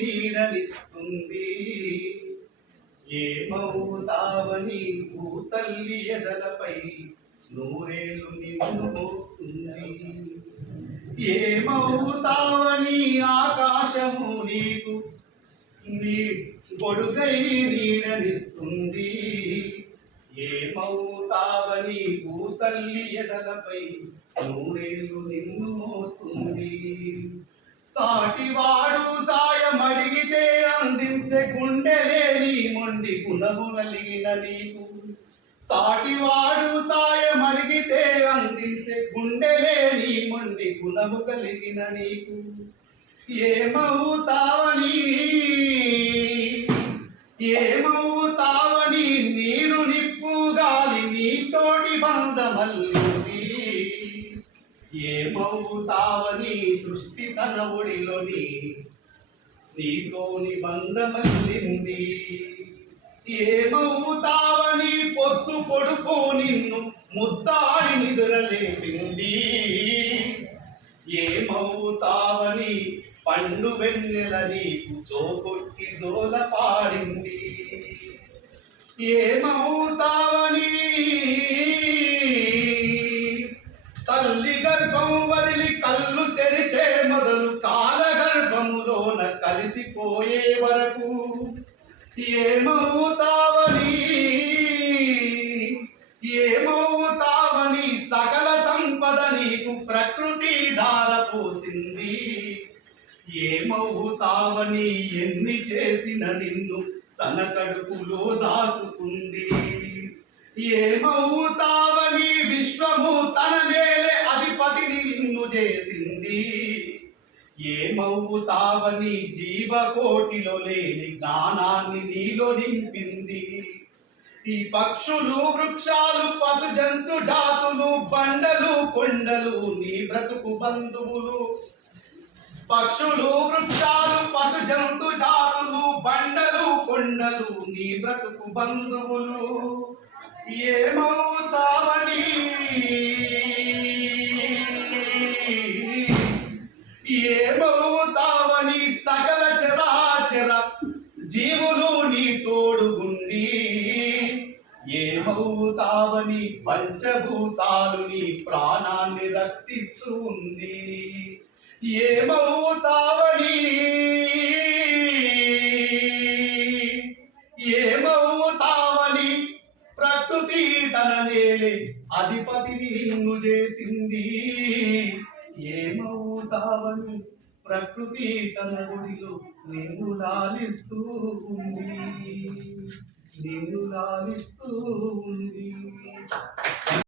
నీడనిస్తుంది ఏమవుతావని భూతల్లి ఎదలపై నూరేళ్ళు నిన్ను మోస్తుంది ఏమవుతావని ఆకాశము నీకు నీ గొడుగై నీడనిస్తుంది ఏమవుతావని భూతల్లి ఎదలపై నూరేళ్ళు నిన్ను మోస్తుంది సాటివాడు సాయం అడిగితే అందించే గుండెలేని మొండి గుణము కలిగిన నీకు సాటివాడు సాయం అడిగితే అందించే గుండెలేని మొండి గుణము కలిగిన నీకు ఏమవుతావని నీరు నిప్పు గాలి నీతోటి బంధమల్లింది ఏమవుతావని సృష్టి తన ఒడిలోని నీతోని బంధమల్లింది ఏమవుతావని పొద్దు పొడుపు నిన్ను ముద్దాడి నిదురలేపింది ఏమవుతావని పండు వెన్నెల నీకు జోకొట్టి జోల పాడింది ఏమవుతావని తల్లి గర్భం వదిలి కళ్ళు తెరిచే మొదలు కాల గర్భములోన కలిసిపోయే వరకు ఏమవుతావని సకల సంపద నీకు ప్రకృతి ధారపోసింది ఏమవుతావని ఎన్ని చేసిన నిన్ను తన కడుపులో దాచుకుంది ఏమవుతావని విశ్వము తన నేలే అధిపతిని నిన్ను చేసింది ఏమవుతావని జీవకోటిలో లేని జ్ఞానాన్ని నీలో నింపింది ఈ పక్షులు వృక్షాలు పశు జంతు జాతులు బండలు కొండలు నీ బ్రతుకు బంధువులు పక్షులు వృక్షాలు పశు జంతు జాతులు బండలు కొండలు నీ బ్రతుకు బంధువులు ఏమవుతావని సకల చరాచర జీవులు నీ తోడుగుండి ఏమవుతావని పంచభూతాలు నీ ప్రాణాన్ని రక్షిస్తూ ఉంది ఏమవుతావని ప్రకృతి తన నేలే అధిపతిని నిన్ను చేసింది ఏమవుతావని ప్రకృతి తన ఒడిలో నిన్ను లాలిస్తూ ఉంది